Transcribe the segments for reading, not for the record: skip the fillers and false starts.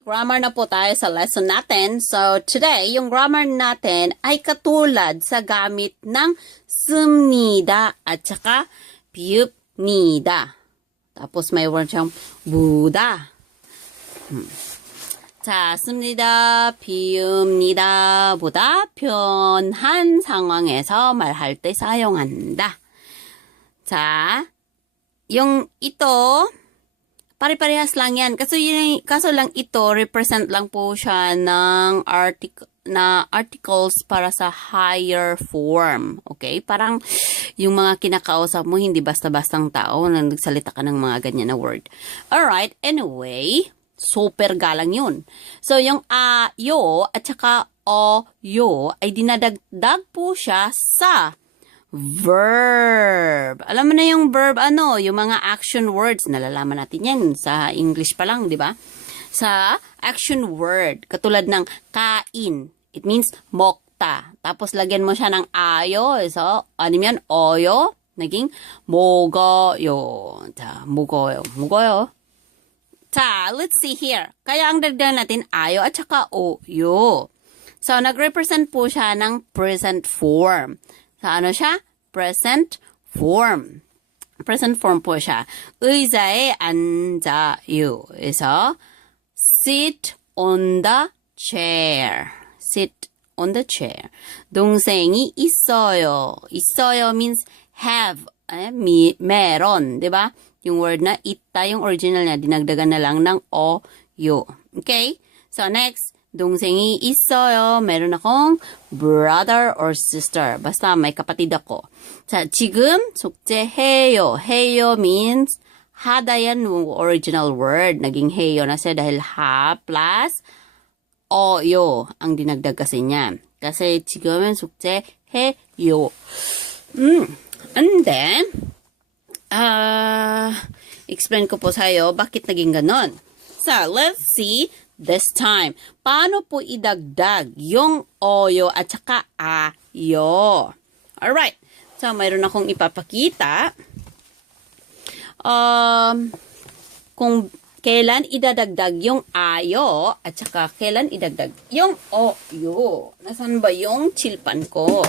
Grammar na po tayo sa lesson natin. So, today, yung grammar natin ay katulad sa gamit ng 씁니다 at saka 비읍니다. Tapos may word siyang 부다. 자, 씁니다, 비읍니다 보다 편한 상황에서 말할 때 사용한다. 자, yung ito, pare-parehas lang yan. Kaso lang ito, represent lang po siya ng articles para sa higher form. Okay? Parang yung mga kinakausap mo, hindi basta-bastang tao na nagsalita ka ng mga ganyan na word. Alright, anyway, super galang yun. So, yung yo at saka o yo ay dinadagdag po siya sa verb. Alam mo na yung verb yung mga action words. Nalalaman natin yan sa English pa lang, di ba? Sa action word, katulad ng kain. It means 먹다. Tapos lagyan mo siya ng ayo. So, ano yan? Oyo. Naging 먹어요. 자, 먹어요. 자, let's see here. Kaya ang dagdagan natin ayo at saka oyo. So, nag-represent po siya ng present form. So, ano siya? Present form. Present form po siya. 의자에 앉아요. 그래서 sit on the chair. Sit on the chair. 동생이 있어요. 있어요 means have. meron. Diba? Yung word na 있다, yung original niya, dinagdagan na lang ng o, yo. Okay? So, next. 동생이 있어요. meron akong brother or sister. Basta may kapatid ako. 자, 지금 숙제해요. 해요 means hada yan yung original word. Naging 해요 na siya dahil ha plus 어요 ang dinagdag kasi niya. kasi 지금은 숙제해요. And then, explain ko po sa'yo bakit naging ganon. So, let's see this time. Paano po idagdag yung oyo at saka ayo? Alright. So, mayroon akong ipapakita. Kung kailan idadagdag yung ayo at saka kailan idagdag yung oyo. Nasaan ba yung chilpan ko?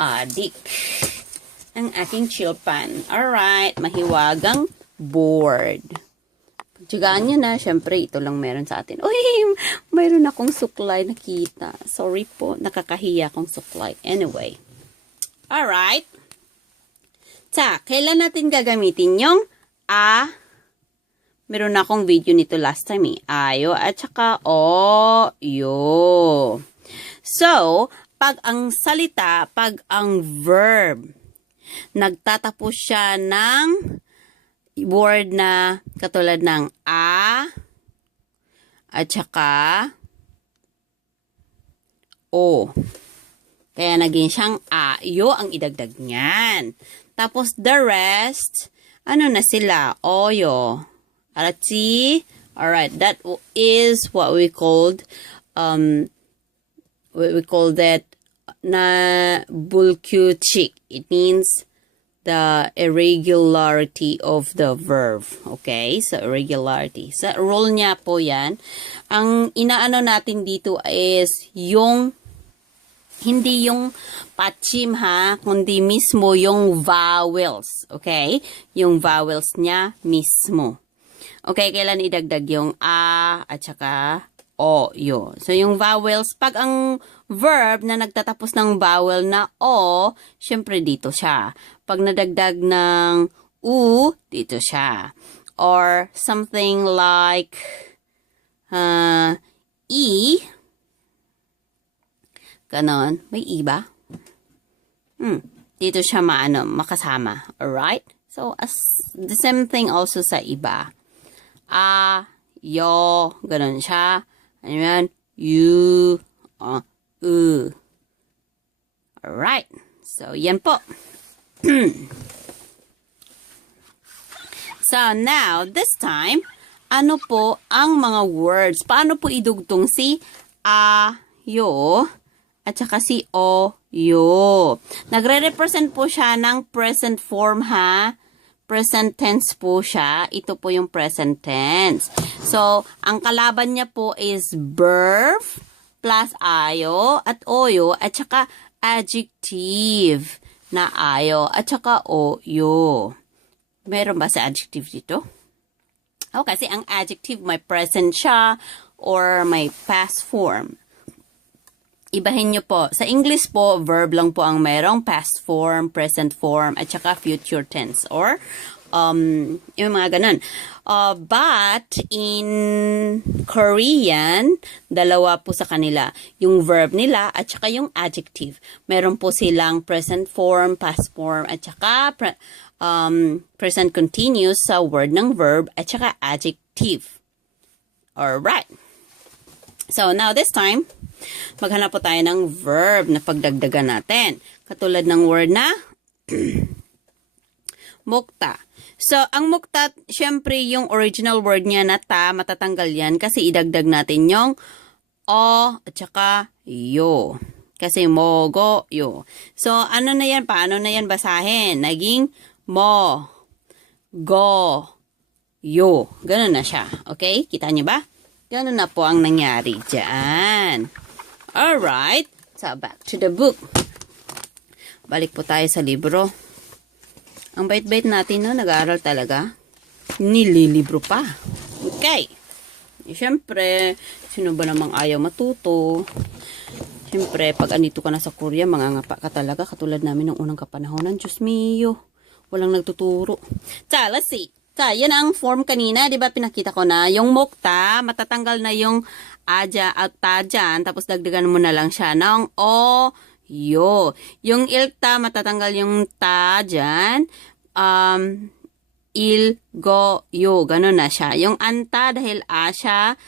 Adik. Ang aking chilpan. Alright. Mahiwagang board. Tiyagaan nyo na, syempre, ito lang meron sa atin. Uy, mayroon akong suklay nakita. Sorry po, nakakahiya akong suklay. Anyway. Alright. Sa, kailan natin gagamitin yung meron akong video nito last time ayo at saka yo. So, pag ang salita, pag ang verb, nagtatapos siya ng word na katulad ng at saka o. Kaya naging siyang ayo ang idagdag niyan. Tapos the rest, ano na sila? Oyo. Aratsi? Alright, that is what we called that na bulkyuchik. It means the irregularity of the verb. Okay? So, irregularity. Sa rule niya po yan, ang inaano natin dito is yung, hindi yung patchim kundi mismo yung vowels. Okay? Yung vowels niya mismo. Okay, kailan idagdag yung at saka o, yo. So, yung vowels, pag ang verb na nagtatapos ng vowel na o, syempre dito siya. Pag nadagdag ng dito siya. Or something like ganon. May ba? Dito siya makasama. Alright? So, as the same thing also sa iba. Yo, ganon siya. Ano yan? You, Alright. So, yan po. So, now, this time, ano po ang mga words? Paano po idugtong si yo at saka si oyo? Nagre-represent po siya ng present form present tense po siya. Ito po yung present tense. So, ang kalaban niya po is verb plus ayo at oyo at saka adjective na ayo at saka oyo. Meron ba sa adjective dito? Oh, kasi ang adjective may present siya or may past form. Ibahin nyo po. Sa English po, verb lang po ang merong past form, present form, at saka future tense or yung mga ganun. But in Korean, dalawa po sa kanila. Yung verb nila at saka yung adjective. Meron po silang present form, past form, at saka present continuous sa word ng verb at saka adjective. Alright. So, now this time, maghanap po tayo ng verb na pagdagdagan natin. Katulad ng word na mukta. So, ang mukta, syempre yung original word niya na ta, matatanggal yan kasi idagdag natin yung o at saka yo. Kasi mogo, yo. So, ano na yan? Paano na yan basahin? Naging mo, go, yo. Ganun na siya. Okay? Kita niyo ba? Ganun na po ang nangyari dyan. Alright. So, back to the book. Balik po tayo sa libro. Ang bait-bait natin, no? Nag-aaral talaga. Nililibro pa. Okay. Siyempre, sino ba namang ayaw matuto? Siyempre, pag andito ka na sa Korea, mangangapa ka talaga. Katulad namin ng unang kapanahonan. Diyos mio. Walang nagtuturo. So, let's see. So, yan ang form kanina, di ba pinakita ko na, yung mukta, matatanggal na yung aja at ta dyan, tapos dagdagan mo na lang siya ng o, yo. Yung ilta, matatanggal yung ta dyan, il, go, yo. Ganun na siya. Yung anta, dahil a siya,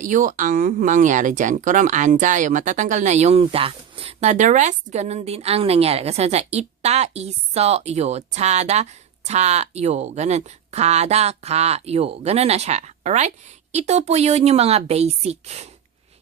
yo ang mangyari dyan. Kuram anja, yo. Matatanggal na yung da. Now, the rest, ganun din ang nangyari. Kasi sa ita, iso, yo. Chada, tayo. Ganun. Kada, kayo. Ganun na siya. Alright? Ito po yun yung mga basic.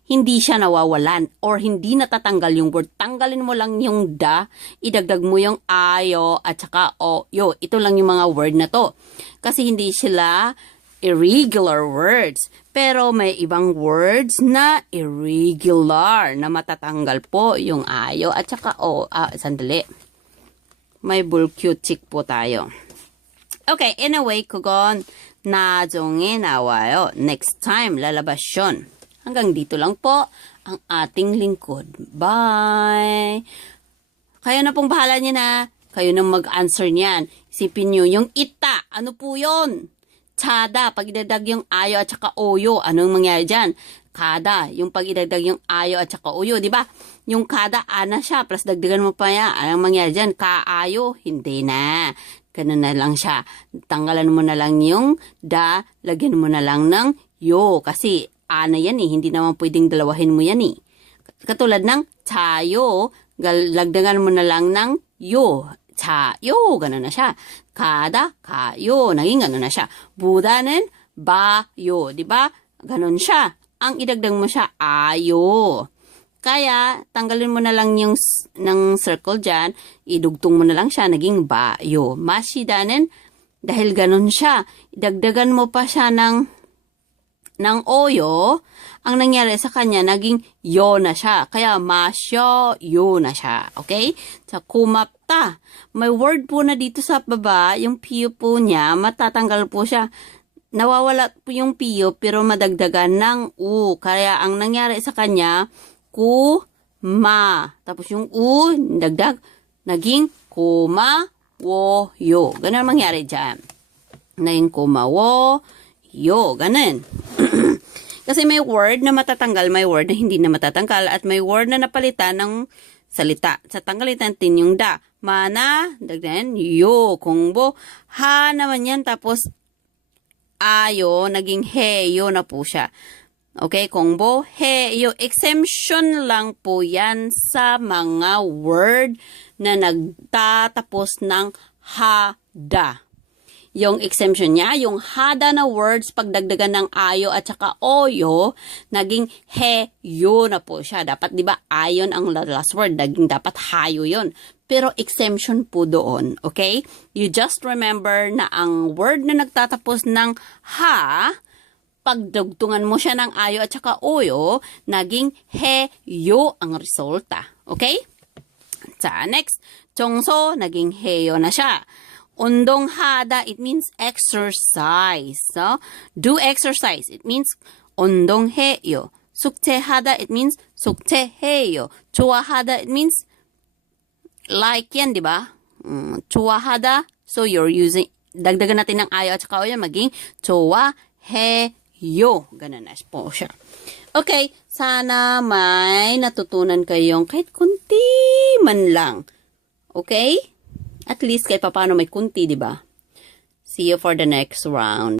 Hindi siya nawawalan or hindi natatanggal yung word. Tanggalin mo lang yung da, idagdag mo yung ayo at saka o, yo. Ito lang yung mga word na to. Kasi hindi sila irregular words. Pero may ibang words na irregular na matatanggal po yung ayo at saka o. Sandali. May bulkyutik po tayo. Okay, anyway, 그건 나중에 나와요. Next time, lalabas yun. Hanggang dito lang po ang ating lingkod. Bye! Kayo na pong bahala niya na. Kayo na mag-answer niyan. Isipin nyo, yung ita, ano po yun? Tsada, pag idagdag yung ayo at saka oyo, anong mangyari dyan? Kada, yung pag idagdag yung ayo at saka oyo, di ba? Yung kada, ana siya, plus dagdagan mo pa yan. Anong mangyari dyan? Kaayo, hindi na. Ganun na lang siya. Tanggalan mo na lang yung da, lagyan mo na lang ng yo. Kasi ana yan eh. Hindi naman pwedeng dalawahin mo yan eh. Katulad ng tayo, lagdagan mo na lang ng yo. Tayo, ganun na siya. Kada, kayo, naging ganun na siya. Buda는 bayo, di ba? Ganun siya. Ang idagdag mo siya, ayo. Kaya, tanggalin mo na lang yung ng circle dyan, idugtong mo na lang siya, naging bayo. Mashida는, dahil ganun siya, idagdagan mo pa siya ng oyo, ang nangyari sa kanya, naging yo na siya. Kaya, masyo, yo na siya. Okay? Sa kumapta, may word po na dito sa baba, yung piyo po niya, matatanggal po siya. Nawawala po yung piyo, pero madagdagan ng u. Kaya, ang nangyari sa kanya, kuma. Tapos yung u, dagdag, naging kuma, wo, yo. Ganun mangyari dyan. Naging kuma, wo, yo. Ganun. Kasi may word na matatanggal, may word na hindi na matatanggal, at may word na napalitan ng salita. Sa tanggalin natin yung da. Mana, dagdagan, yo, kungbo. Ha naman yan, tapos ayo, naging he, yo na po siya. Okay, kongbo, he, yo, exemption lang po yan sa mga word na nagtatapos ng ha, da. yung exemption niya, yung hada na words, pagdagdagan ng ayo at saka oyo, naging heyo na po siya. Dapat, di ba, ayon ang last word, naging dapat hayo yon. Pero exemption po doon, okay? You just remember na ang word na nagtatapos ng ha, pagdugtungan mo siya ng ayo at saka oyo, naging heyo ang resulta. Okay? Sa next, chongso, naging heyo na siya. Undong hada, it means exercise. So, do exercise. It means undong heyo. Sukte hada, it means sukte heyo. Chua hada, it means like yan, di ba? Chua hada, so you're using, dagdagan natin ng ayo at saka oyo, maging chua heyo. Ganun na po siya. Okay, sana may natutunan kayong kahit kunti man lang. Okay? At least kahit paano may kunti, di ba? See you for the next round.